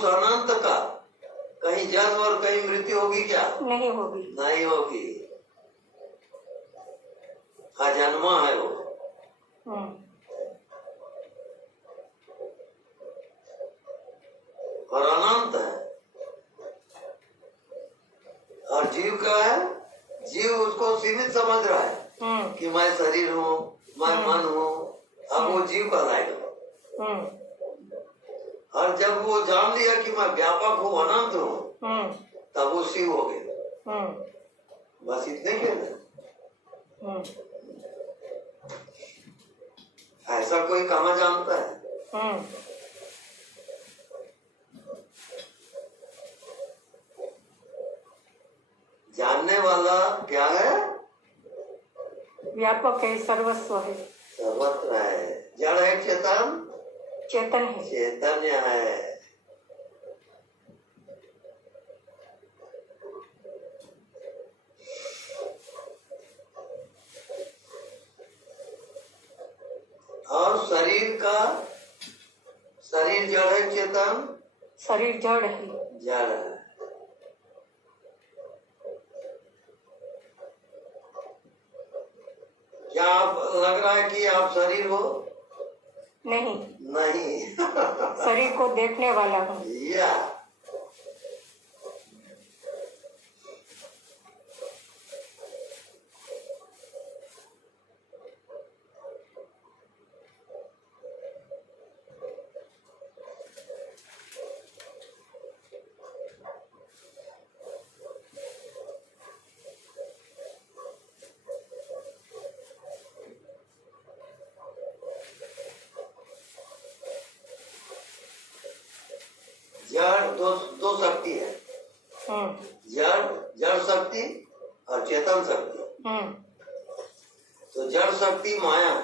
उस अनंत का कहीं जन्म और कहीं मृत्यु होगी क्या? नहीं होगी। नहीं होगी। अजन्मा है वो। और अनंत है। और जीव का है, जीव उसको सीमित समझ रहा है कि मैं शरीर हूँ, मैं मन हूँ। अब वो जीव कहलाएगा। और जब वो जान लिया कि मैं व्यापक हूँ, अनंत हूँ, तब वो शिव हो गए। बस इतने ही है। ऐसा कोई कहाँ जानता है? जानने वाला क्या है? व्यापक है, सर्वस्व है। सर्वत्र है। जड़ है चेतन? चेतन है। चैतन्य है। और शरीर का, शरीर जड़ है चेतन? शरीर जड़ है। जड़ है। क्या आप लग रहा है कि आप शरीर हो? नहीं। नहीं। शरीर को देखने वाला हूँ। या जड़ दो शक्ति है। जड़ शक्ति और चेतन शक्ति। तो जड़ शक्ति माया है,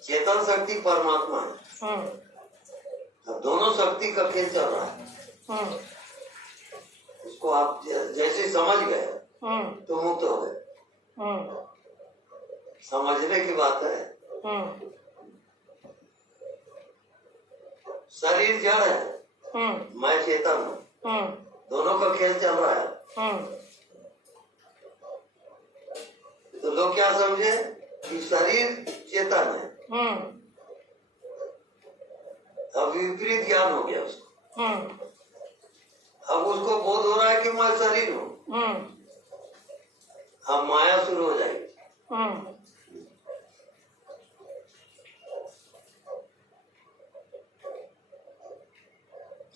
चेतन शक्ति परमात्मा है। अब दोनों शक्ति का खेल चल रहा है। उसको आप जैसे समझ गए तो मुक्त हो गए। समझने की बात है। शरीर जड़ है, मैं चेतन हूँ। दोनों का खेल चल रहा है। तो लोग क्या समझे कि शरीर चेतन है। अब विपरीत ज्ञान हो गया उसको। अब उसको बोध हो रहा है कि मैं शरीर हूँ। अब माया शुरू हो जाएगी।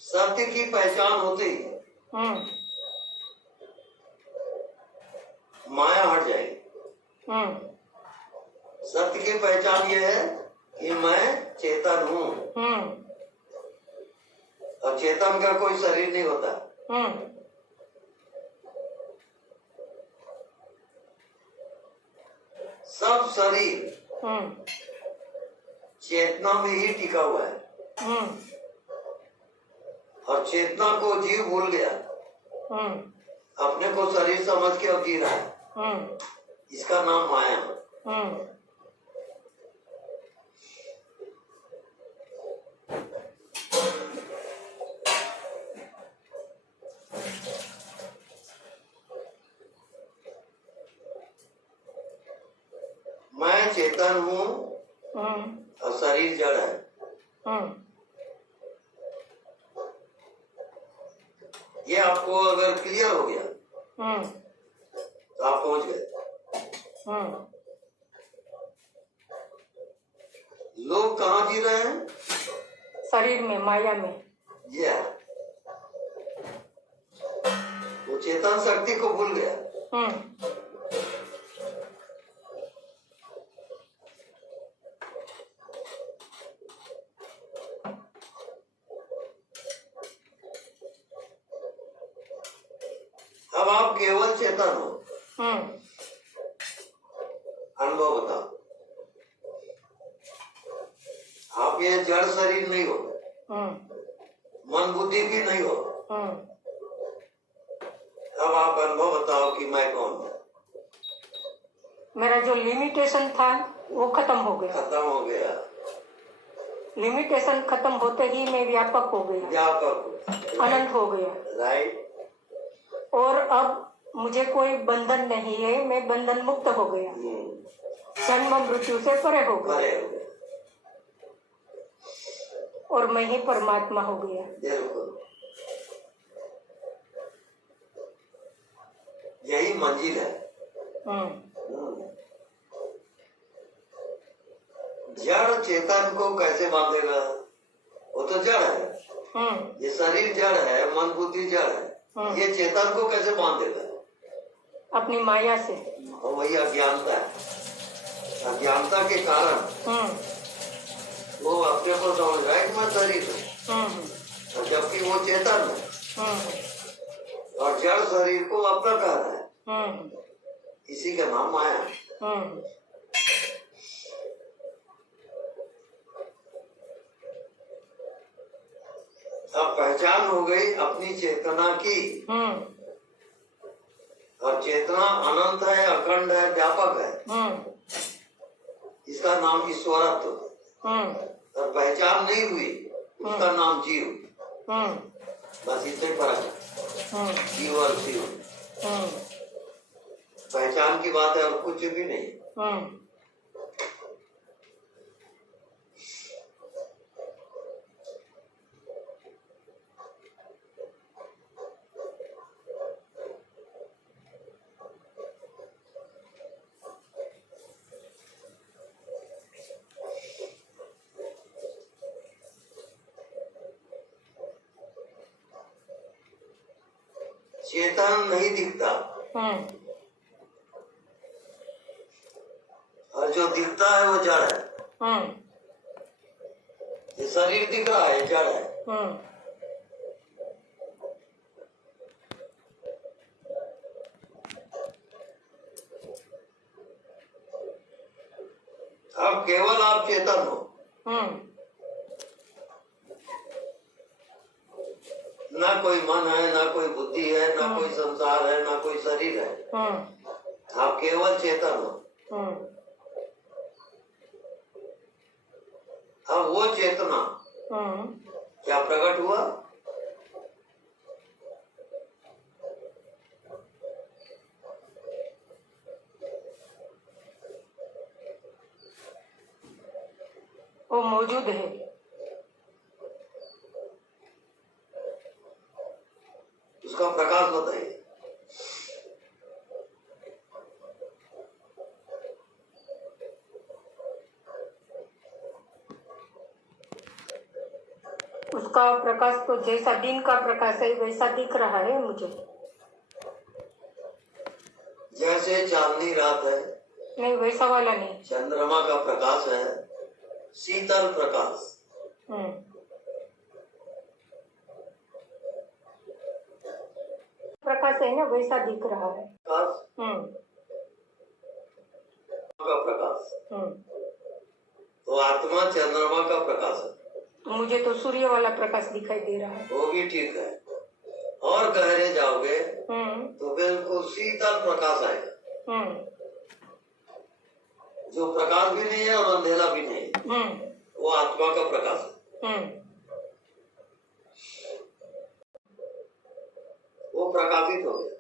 सत्य की पहचान होती ही माया हट जाएगी। सत्य की पहचान ये है कि मैं चेतन हूँ। और चेतन का कोई शरीर नहीं होता। सब शरीर चेतना में ही टिका हुआ है। और चेतना को जीव भूल गया। अपने को शरीर समझ के अब जी रहा है। इसका नाम माया है। मैं चेतन हूँ और शरीर जड़ है। ये आपको अगर क्लियर हो गया तो आप पहुंच गए। लोग कहाँ जी रहे हैं? शरीर में, माया में। ये वो चेतन शक्ति को भूल गया। अब आप केवल चेतन हो। अनुभव बताओ। आप ये जड़ शरीर नहीं हो। मन बुद्धि भी नहीं हो। अब आप अनुभव बताओ कि मैं कौन हूँ। मेरा जो लिमिटेशन था वो खत्म हो गया। खत्म हो गया। लिमिटेशन खत्म होते ही मैं व्यापक हो गया, व्यापक अनंत हो गया। राइट। और अब मुझे कोई बंधन नहीं है, मैं बंधन मुक्त हो गया, जन्म मृत्यु से परे हो गया और मैं ही परमात्मा हो गया। बिल्कुल, यही मंजिल है। जड़ चेतन को कैसे बांधेगा? वो तो जड़ है, ये शरीर जड़ है, मन बुद्धि जड़ है, ये चेतन को कैसे बांधेगा? अपनी माया से। और वही अज्ञानता है। अज्ञानता के कारण वो अपने को समझ रहा है कि मैं शरीर हूँ, और जबकि वो चेतन है और जड़ शरीर को अपना कह रहा है। इसी का नाम माया है। अब पहचान हो गई अपनी चेतना की, और चेतना अनंत है, अखंड है, व्यापक है। इसका नाम ईश्वरत्व। और पहचान नहीं हुई, उसका नाम जीव। बस इतने फर्क है, जीव और शिव। पहचान की बात है और कुछ भी नहीं। चेतन नहीं दिखता, और जो दिखता है वो जड़ है। ये शरीर दिख रहा है, जड़ है। अब केवल आप चेतन हो, ना कोई मन है, ना कोई बुद्धि है, ना कोई संसार है, ना कोई शरीर है। आप केवल चेतन हो। अब वो चेतना क्या प्रकट हुआ? वो मौजूद है। उसका प्रकाश बताइए। उसका प्रकाश तो जैसा दिन का प्रकाश है वैसा दिख रहा है मुझे। जैसे चांदनी रात है, नहीं वैसा वाला नहीं। चंद्रमा का प्रकाश है, शीतल प्रकाश। प्रकाश है ना, वैसा दिख रहा है। का प्रकाश। तो आत्मा चंद्रमा का प्रकाश है। मुझे तो सूर्य वाला प्रकाश दिखाई दे रहा है। वो भी ठीक है। और गहरे जाओगे तो बिल्कुल शीतल प्रकाश आएगा, जो प्रकाश भी नहीं है और अंधेरा भी नहीं है। वो आत्मा का प्रकाश है। वो प्रकाशित हो गया।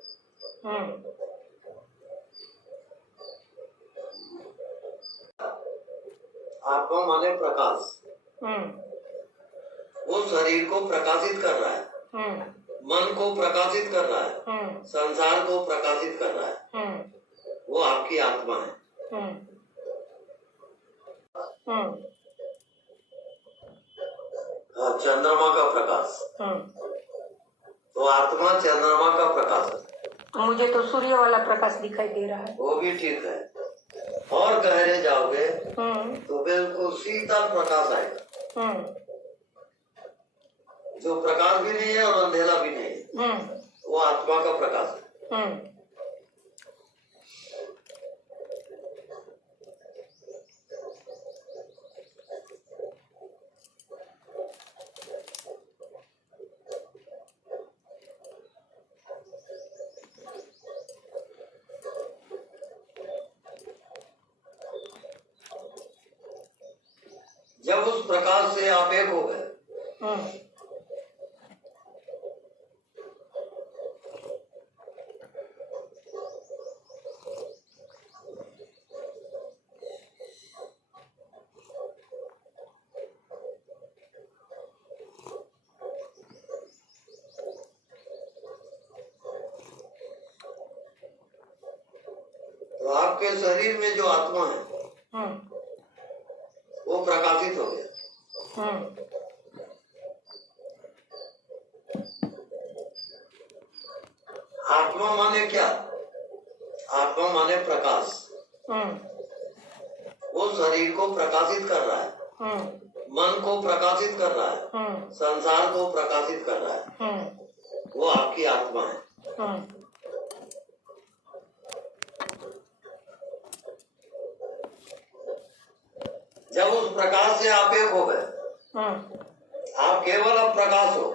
आत्मा माने प्रकाश। वो शरीर को प्रकाशित कर रहा है, मन को प्रकाशित कर रहा है, संसार को प्रकाशित कर रहा है। वो आपकी आत्मा है। चंद्रमा का प्रकाश। तो आत्मा चंद्रमा का प्रकाश है। मुझे तो सूर्य वाला प्रकाश दिखाई दे रहा है। वो भी ठीक है। और गहरे जाओगे तो बिल्कुल शीतल प्रकाश आएगा, जो प्रकाश भी नहीं है और अंधेरा भी नहीं है। वो आत्मा का प्रकाश है। जब उस प्रकाश से आप एक हो गए, तो आपके शरीर में जो आत्मा है वो प्रकाशित हो गया। आत्मा माने क्या? आत्मा माने प्रकाश। वो शरीर को प्रकाशित कर रहा है, मन को प्रकाशित कर रहा है, संसार को प्रकाशित कर रहा है। वो आपकी आत्मा है। जब उस प्रकाश से आप एक हो गए, आप केवल अब प्रकाश हो,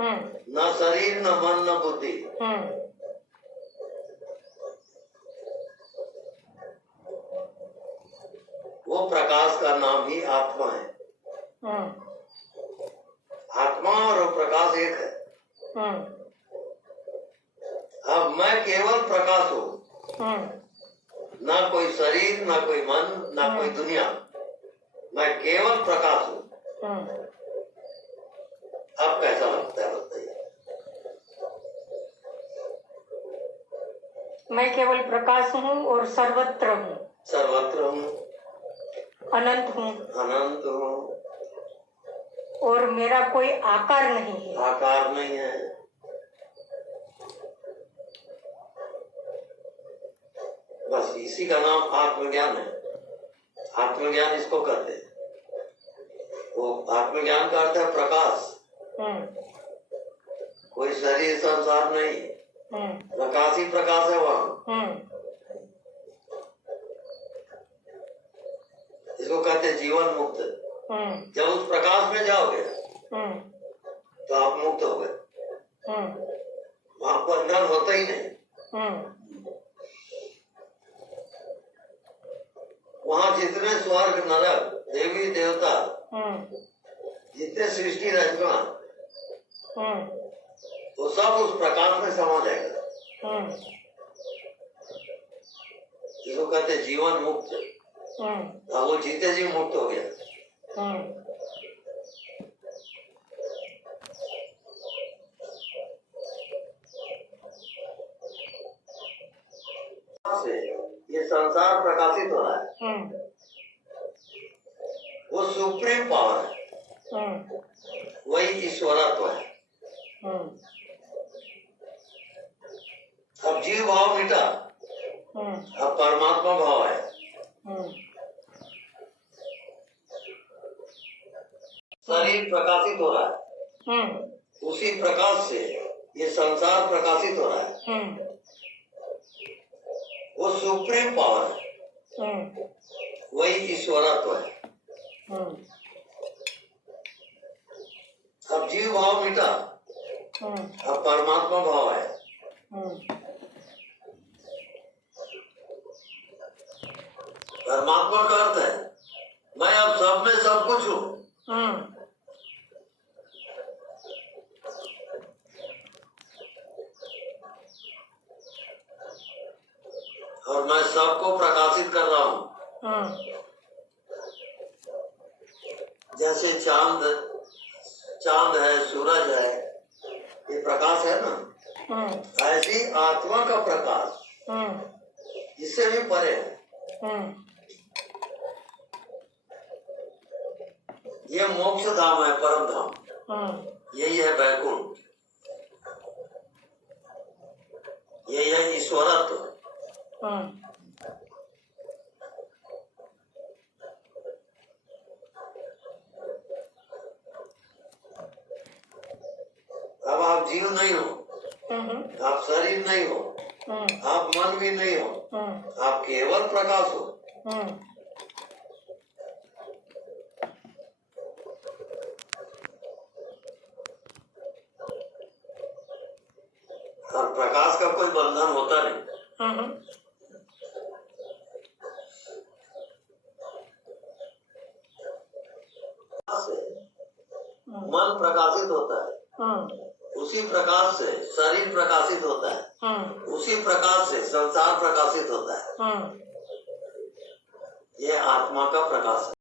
न शरीर, न मन, न बुद्धि। वो प्रकाश का नाम ही आत्मा है। आत्मा और प्रकाश एक है। अब मैं केवल प्रकाश हूँ, ना कोई शरीर, ना कोई मन, ना कोई दुनिया। मैं केवल प्रकाश हूँ। अब कैसा लगता है बताइए? मैं केवल प्रकाश हूँ और सर्वत्र हूँ। सर्वत्र हूँ, अनंत हूँ। अनंत हूँ, और मेरा कोई आकार नहीं है। आकार नहीं है। बस इसी का नाम आत्मज्ञान है। आत्मज्ञान इसको कहते हैं। वो आत्मज्ञान का अर्थ है प्रकाश। कोई शरीर संसार नहीं, प्रकाश ही प्रकाश है वहाँ। इसको कहते हैं जीवन मुक्त। जब उस प्रकाश में जाओगे तो आप मुक्त हो गए। वहाँ बंधन होता ही नहीं। वहाँ जितने स्वर्ग, नरक, देवी देवता, जितने सृष्टि रचना, वो सब उस प्रकाश में समा जाएगा। जिसको कहते जीवन मुक्त। अब वो जीते जी मुक्त हो गया। से ये संसार प्रकाशित हो रहा है। वो सुप्रीम पावर है, वही ईश्वरत्व है। अब जीव भाव मिटा, अब परमात्मा भाव है। शरीर प्रकाशित हो रहा है, उसी प्रकाश से ये संसार प्रकाशित हो रहा है। वो सुप्रीम पावर है, वही ईश्वरत्व है। अब जीव भाव मिटा, अब परमात्मा भाव है। परमात्मा का अर्थ है मैं अब सब में सब कुछ हूँ। और मैं सबको प्रकाशित कर रहा हूँ। जैसे चांद है, सूरज है, ये प्रकाश है ना। ऐसी आत्मा का प्रकाश इससे भी परे है। ये मोक्ष धाम है, परम धाम। यही है वैकुंठ, यही है ईश्वरत्व। अब आप जीव नहीं हो, आप शरीर नहीं हो, आप मन भी नहीं हो, आप केवल प्रकाश हो। और प्रकाश का कोई बंधन होता नहीं। मन प्रकाशित होता है, उसी प्रकाश से शरीर प्रकाशित होता है, उसी प्रकाश से संसार प्रकाशित होता है। ये आत्मा का प्रकाश